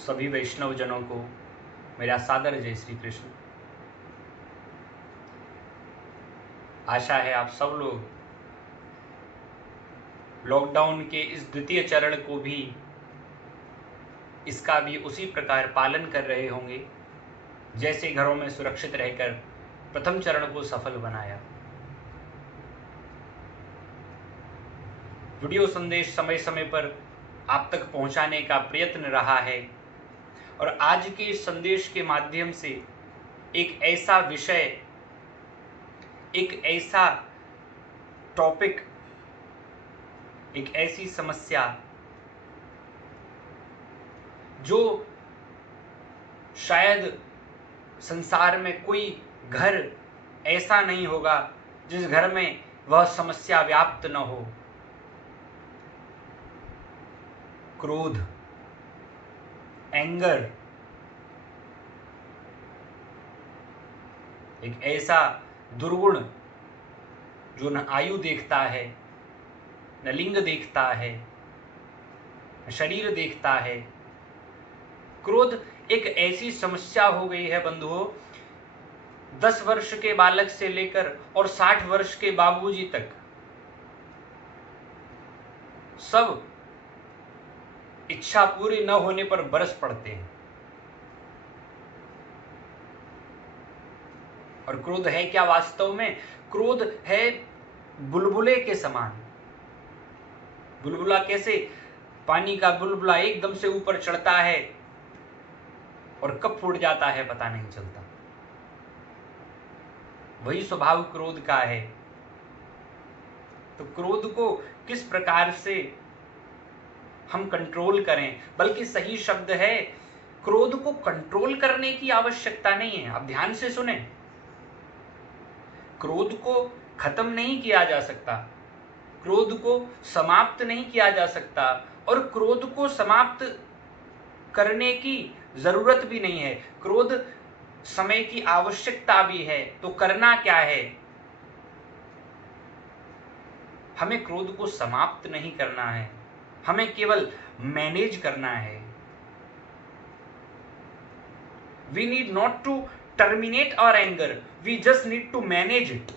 सभी वैष्णव जनों को मेरा सादर जय श्री कृष्ण। आशा है आप सब लोग लॉकडाउन के इस द्वितीय चरण को भी इसका भी उसी प्रकार पालन कर रहे होंगे जैसे घरों में सुरक्षित रहकर प्रथम चरण को सफल बनाया। वीडियो संदेश समय समय पर आप तक पहुंचाने का प्रयत्न रहा है और आज के इस संदेश के माध्यम से एक ऐसा विषय, एक ऐसा टॉपिक, एक ऐसी समस्या जो शायद संसार में कोई घर ऐसा नहीं होगा जिस घर में वह समस्या व्याप्त न हो। क्रोध, एंगर, एक ऐसा दुर्गुण जो न आयु देखता है, न लिंग देखता है, न शरीर देखता है। क्रोध एक ऐसी समस्या हो गई है बंधुओं, 10 वर्ष के बालक से लेकर और 60 वर्ष के बाबूजी तक सब इच्छा पूरी न होने पर बरस पड़ते हैं। और क्रोध है क्या वास्तव में? क्रोध है बुलबुले के समान। बुलबुला कैसे? पानी का बुलबुला एकदम से ऊपर चढ़ता है और कब फूट जाता है पता नहीं चलता। वही स्वभाव क्रोध का है। तो क्रोध को किस प्रकार से हम कंट्रोल करें, बल्कि सही शब्द है क्रोध को कंट्रोल करने की आवश्यकता नहीं है। आप ध्यान से सुने, क्रोध को खत्म नहीं किया जा सकता, क्रोध को समाप्त नहीं किया जा सकता और क्रोध को समाप्त करने की जरूरत भी नहीं है। क्रोध समय की आवश्यकता भी है। तो करना क्या है? हमें क्रोध को समाप्त नहीं करना है, हमें केवल मैनेज करना है। We need not to terminate our anger, we just need to manage it.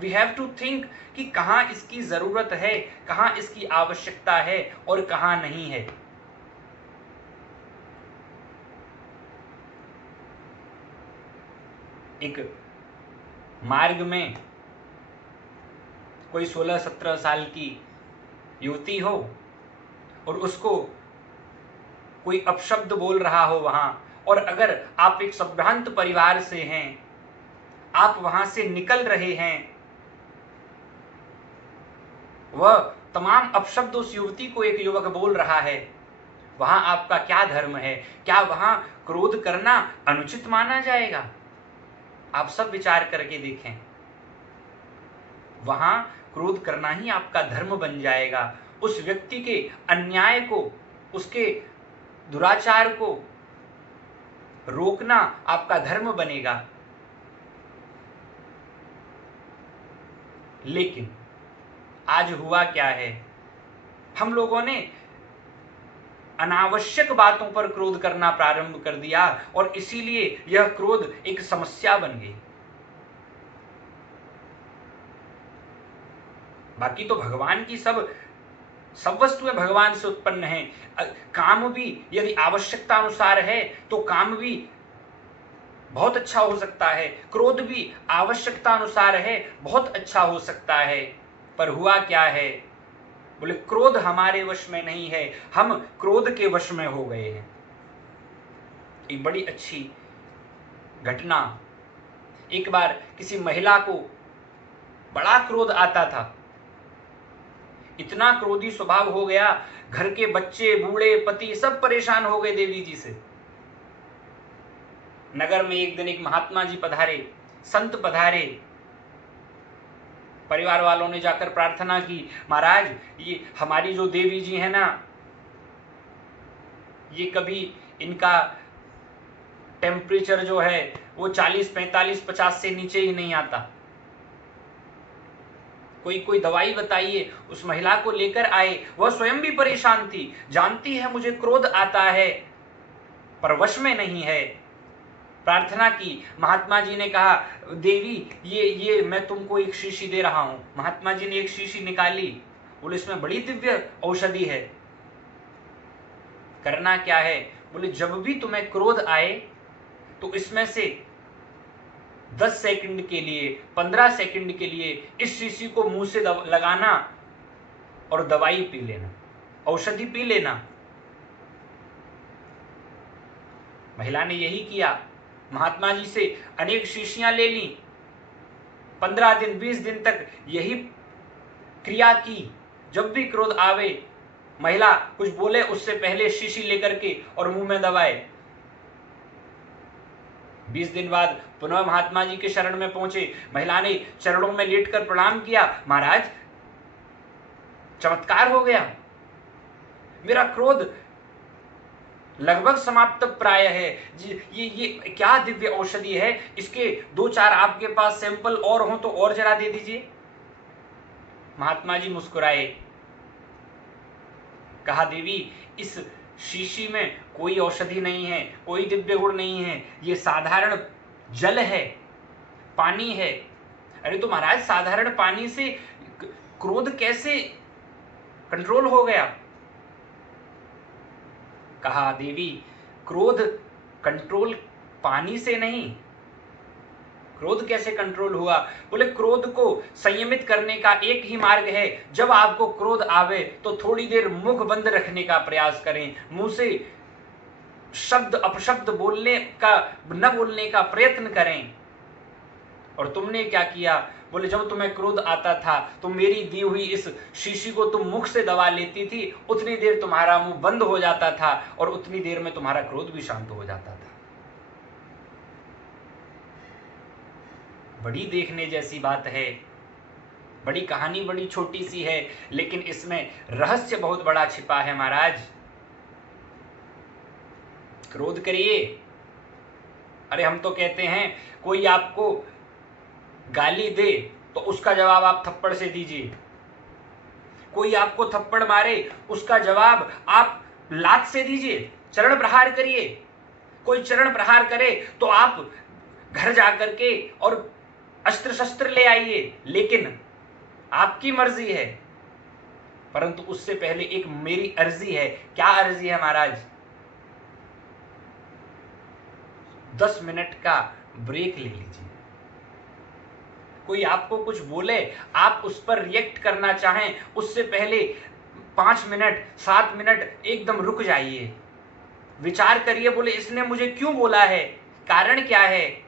We have to think कि कहां इसकी जरूरत है, कहां इसकी आवश्यकता है और कहां नहीं है। एक मार्ग में कोई 16-17 साल की युवती हो और उसको कोई अपशब्द बोल रहा हो वहां, और अगर आप एक संभ्रांत परिवार से हैं, आप वहां से निकल रहे हैं, वह तमाम अपशब्द उस युवती को एक युवक बोल रहा है, वहां आपका क्या धर्म है? क्या वहां क्रोध करना अनुचित माना जाएगा? आप सब विचार करके देखें। वहां क्रोध करना ही आपका धर्म बन जाएगा। उस व्यक्ति के अन्याय को, उसके दुराचार को रोकना आपका धर्म बनेगा। लेकिन आज हुआ क्या है? हम लोगों ने अनावश्यक बातों पर क्रोध करना प्रारंभ कर दिया और इसीलिए यह क्रोध एक समस्या बन गई। बाकी तो भगवान की सब वस्तुएं भगवान से उत्पन्न हैं। काम भी यदि आवश्यकता अनुसार है तो काम भी बहुत अच्छा हो सकता है, क्रोध भी आवश्यकता अनुसार है, बहुत अच्छा हो सकता है। पर हुआ क्या है? बोले क्रोध हमारे वश में नहीं है, हम क्रोध के वश में हो गए हैं। एक बड़ी अच्छी घटना, एक बार किसी महिला को बड़ा क्रोध आता था, इतना क्रोधी स्वभाव हो गया, घर के बच्चे, बूढ़े, पति सब परेशान हो गए देवी जी से। नगर में एक दिन एक महात्मा जी पधारे, संत पधारे। परिवार वालों ने जाकर प्रार्थना की, महाराज ये हमारी जो देवी जी है ना, ये कभी इनका टेम्परेचर जो है वो 40, 45, 50 से नीचे ही नहीं आता। कोई कोई दवाई बताइए। उस महिला को लेकर आए, वह स्वयं भी परेशान थी, जानती है मुझे क्रोध आता है पर वश में नहीं है। प्रार्थना की, महात्मा जी ने कहा देवी ये मैं तुमको एक शीशी दे रहा हूं। महात्मा जी ने एक शीशी निकाली, बोले इसमें बड़ी दिव्य औषधि है। करना क्या है? बोले जब भी तुम्हें क्रोध आए तो इसमें से 10 सेकंड के लिए, 15 सेकंड के लिए इस शीशी को मुंह से लगाना और दवाई पी लेना, औषधि पी लेना। महिला ने यही किया, महात्मा जी से अनेक शीशियां ले ली, 15 दिन 20 दिन तक यही क्रिया की। जब भी क्रोध आवे, महिला कुछ बोले उससे पहले शीशी लेकर के और मुंह में दबाए। 20 दिन बाद पुनः महात्मा जी के शरण में पहुंचे। महिला ने चरणों में लेटकर प्रणाम किया, महाराज चमत्कार हो गया, मेरा क्रोध लगभग समाप्त प्राय है। ये क्या दिव्य औषधि है, इसके 2-4 आपके पास सैंपल और हो तो और जरा दे दीजिए। महात्मा जी मुस्कुराए, कहा देवी इस शीशी में कोई औषधि नहीं है, कोई दिव्य गुण नहीं है, ये साधारण जल है, पानी है। अरे तो महाराज साधारण पानी से क्रोध कैसे कंट्रोल हो गया? कहा देवी क्रोध कंट्रोल पानी से नहीं। क्रोध कैसे कंट्रोल हुआ? बोले क्रोध को संयमित करने का एक ही मार्ग है, जब आपको क्रोध आवे तो थोड़ी देर मुख बंद रखने का प्रयास करें, मुंह से शब्द अपशब्द न बोलने का प्रयत्न करें। और तुमने क्या किया? बोले जब तुम्हें क्रोध आता था तो मेरी दी हुई इस शीशी को तुम मुख से दबा लेती थी, उतनी देर तुम्हारा मुंह बंद हो जाता था और उतनी देर में तुम्हारा क्रोध भी शांत हो जाता था। बड़ी देखने जैसी बात है, बड़ी कहानी बड़ी छोटी सी है, लेकिन इसमें रहस्य बहुत बड़ा छिपा है महाराज। क्रोध करिए। अरे हम तो कहते हैं कोई आपको गाली दे तो उसका जवाब आप थप्पड़ से दीजिए, कोई आपको थप्पड़ मारे उसका जवाब आप लात से दीजिए, चरण प्रहार करिए। कोई चरण प्रहार करे तो आप घर जाकर के और अस्त्र शस्त्र ले आइए, लेकिन आपकी मर्जी है। परंतु उससे पहले एक मेरी अर्जी है। क्या अर्जी है महाराज? 10 मिनट का ब्रेक ले लीजिए। कोई आपको कुछ बोले, आप उस पर रिएक्ट करना चाहें, उससे पहले 5 मिनट 7 मिनट एकदम रुक जाइए, विचार करिए, बोले इसने मुझे क्यों बोला है, कारण क्या है,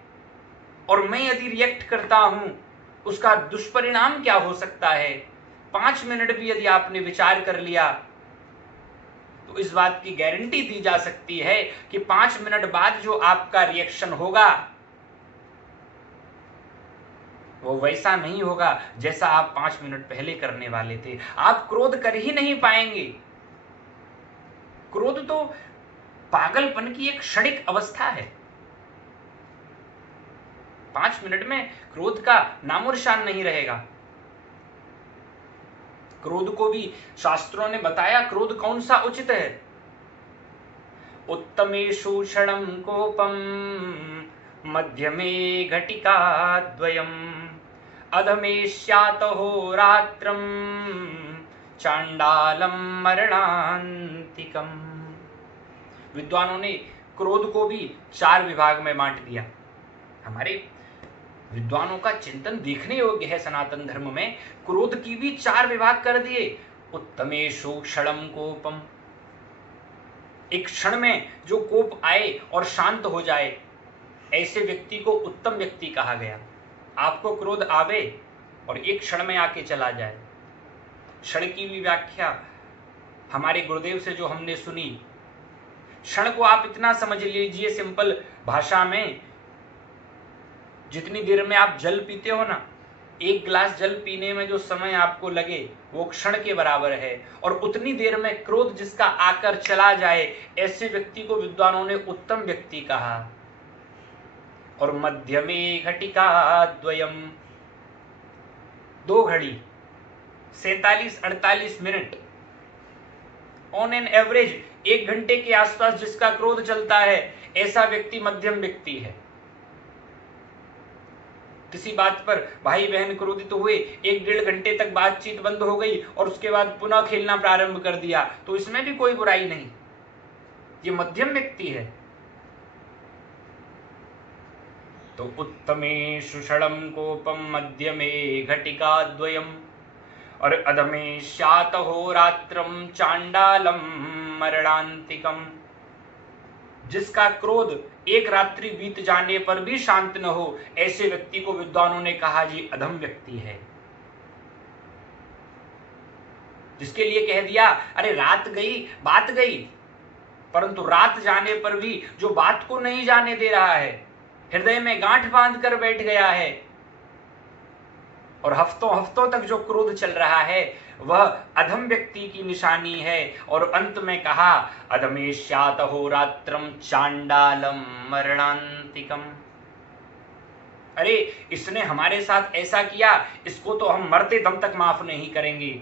और मैं यदि रिएक्ट करता हूं उसका दुष्परिणाम क्या हो सकता है। 5 मिनट भी यदि आपने विचार कर लिया तो इस बात की गारंटी दी जा सकती है कि 5 मिनट बाद जो आपका रिएक्शन होगा वो वैसा नहीं होगा जैसा आप 5 मिनट पहले करने वाले थे। आप क्रोध कर ही नहीं पाएंगे। क्रोध तो पागलपन की एक क्षणिक अवस्था है। 5 मिनट में क्रोध का नामो निशान नहीं रहेगा। क्रोध को भी शास्त्रों ने बताया क्रोध कौन सा उचित है। उत्तमेषु क्षणं कोपम मध्यमे घटिका द्वयम् अधमे स्यात् होरात्रं चांडालम मरणांतिकम। विद्वानों ने क्रोध को भी 4 विभाग में बांट दिया। हमारे विद्वानों का चिंतन देखने योग्य है। सनातन धर्म में क्रोध की भी 4 विभाग कर दिए। उत्तमेषु क्षणं कोपम, एक क्षण में जो कोप आए और शांत हो जाए, ऐसे व्यक्ति को उत्तम व्यक्ति कहा गया। आपको क्रोध आवे और एक क्षण में आके चला जाए। क्षण की भी व्याख्या हमारे गुरुदेव से जो हमने सुनी, क्षण को आप इतना समझ लीजिए सिंपल भाषा में, जितनी देर में आप जल पीते हो ना, 1 गिलास जल पीने में जो समय आपको लगे वो क्षण के बराबर है। और उतनी देर में क्रोध जिसका आकर चला जाए, ऐसे व्यक्ति को विद्वानों ने उत्तम व्यक्ति कहा। और मध्यमे घटिका द्वयम, 2 घड़ी, 47-48 मिनट ऑन एन एवरेज 1 घंटे के आसपास जिसका क्रोध चलता है, ऐसा व्यक्ति मध्यम व्यक्ति है। किसी बात पर भाई बहन क्रोधित हुए, 1-1.5 घंटे तक बातचीत बंद हो गई और उसके बाद पुनः खेलना प्रारंभ कर दिया, तो इसमें भी कोई बुराई नहीं, ये मध्यम व्यक्ति है। तो उत्तमेषु षडं कोपम मध्यमे घटिका द्वयम और अधमे स्यात् होरात्रम चांडालम मरणांतिकम। जिसका क्रोध एक रात्रि बीत जाने पर भी शांत न हो, ऐसे व्यक्ति को विद्वानों ने कहा जी अधम व्यक्ति है। जिसके लिए कह दिया अरे रात गई बात गई, परंतु रात जाने पर भी जो बात को नहीं जाने दे रहा है, हृदय में गांठ बांध कर बैठ गया है और हफ्तों हफ्तों तक जो क्रोध चल रहा है, वह अधम व्यक्ति की निशानी है। और अंत में कहा अधमे स्यात् होरात्रम चांडालम मरणांतिकम। अरे इसने हमारे साथ ऐसा किया, इसको तो हम मरते दम तक माफ नहीं करेंगे,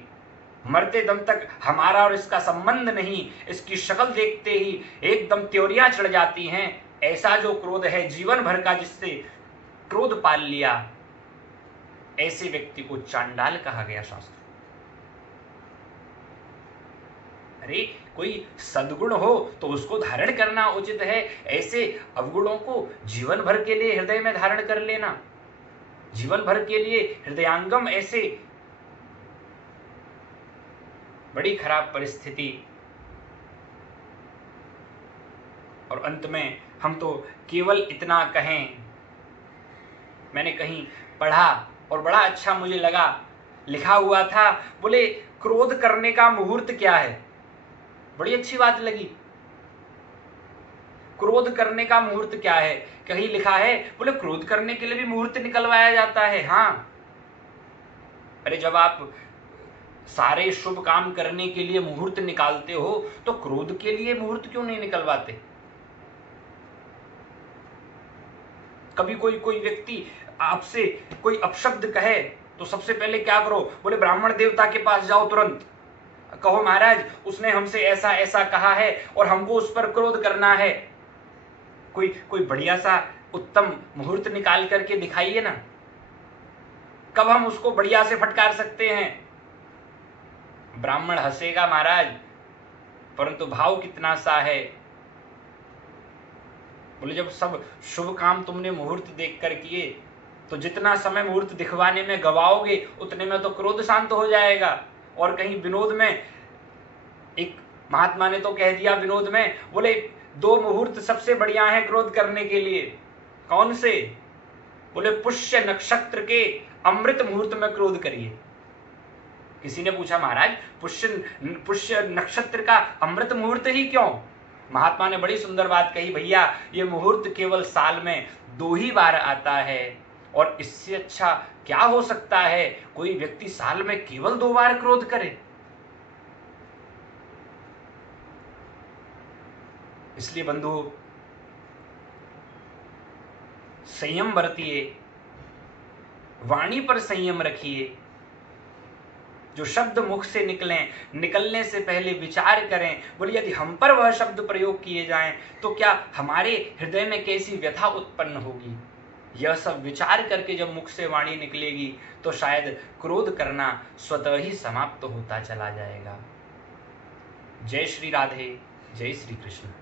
मरते दम तक हमारा और इसका संबंध नहीं। इसकी शक्ल देखते ही एकदम त्योरियां चढ़ जाती हैं। ऐसा जो क्रोध है जीवन भर का, जिससे क्रोध पाल लिया, ऐसे व्यक्ति को चांडाल कहा गया शास्त्र। अरे कोई सद्गुण हो तो उसको धारण करना उचित है, ऐसे अवगुणों को जीवन भर के लिए हृदय में धारण कर लेना, जीवन भर के लिए हृदयांगम, ऐसे बड़ी खराब परिस्थिति। और अंत में हम तो केवल इतना कहें, मैंने कहीं पढ़ा और बड़ा अच्छा मुझे लगा, लिखा हुआ था, बोले क्रोध करने का मुहूर्त क्या है। बड़ी अच्छी बात लगी, क्रोध करने का मुहूर्त क्या है। कहीं लिखा है बोले क्रोध करने के लिए भी मुहूर्त निकलवाया जाता है। हाँ, अरे जब आप सारे शुभ काम करने के लिए मुहूर्त निकालते हो, तो क्रोध के लिए मुहूर्त क्यों नहीं निकलवाते। कभी कोई व्यक्ति आपसे कोई अपशब्द कहे तो सबसे पहले क्या करो, बोले ब्राह्मण देवता के पास जाओ, तुरंत कहो महाराज उसने हमसे ऐसा ऐसा कहा है और हमको उस पर क्रोध करना है। कोई बढ़िया सा उत्तम मुहूर्त निकाल करके दिखाइए ना, कब हम उसको बढ़िया से फटकार सकते हैं। ब्राह्मण हंसेगा महाराज, परंतु भाव कितना सा है। बोले जब सब शुभ काम तुमने मुहूर्त देखकर किए, तो जितना समय मुहूर्त दिखवाने में गवाओगे, उतने में तो क्रोध शांत हो जाएगा। और कहीं विनोद में एक महात्मा ने तो कह दिया विनोद में, बोले 2 मुहूर्त सबसे बढ़िया हैं क्रोध करने के लिए। कौन से? बोले पुष्य नक्षत्र के अमृत मुहूर्त में क्रोध करिए। किसी ने पूछा महाराज पुष्य नक्षत्र का अमृत मुहूर्त ही क्यों? महात्मा ने बड़ी सुंदर बात कही, भैया ये मुहूर्त केवल साल में 2 ही बार आता है, और इससे अच्छा क्या हो सकता है कोई व्यक्ति साल में केवल 2 बार क्रोध करे। इसलिए बंधु संयम बरतिए, वाणी पर संयम रखिए। जो शब्द मुख से निकलने से पहले विचार करें, बोले यदि हम पर वह शब्द प्रयोग किए जाएं तो क्या हमारे हृदय में कैसी व्यथा उत्पन्न होगी। यह सब विचार करके जब मुख से वाणी निकलेगी तो शायद क्रोध करना स्वतः ही समाप्त होता चला जाएगा। जय श्री राधे, जय श्री कृष्ण।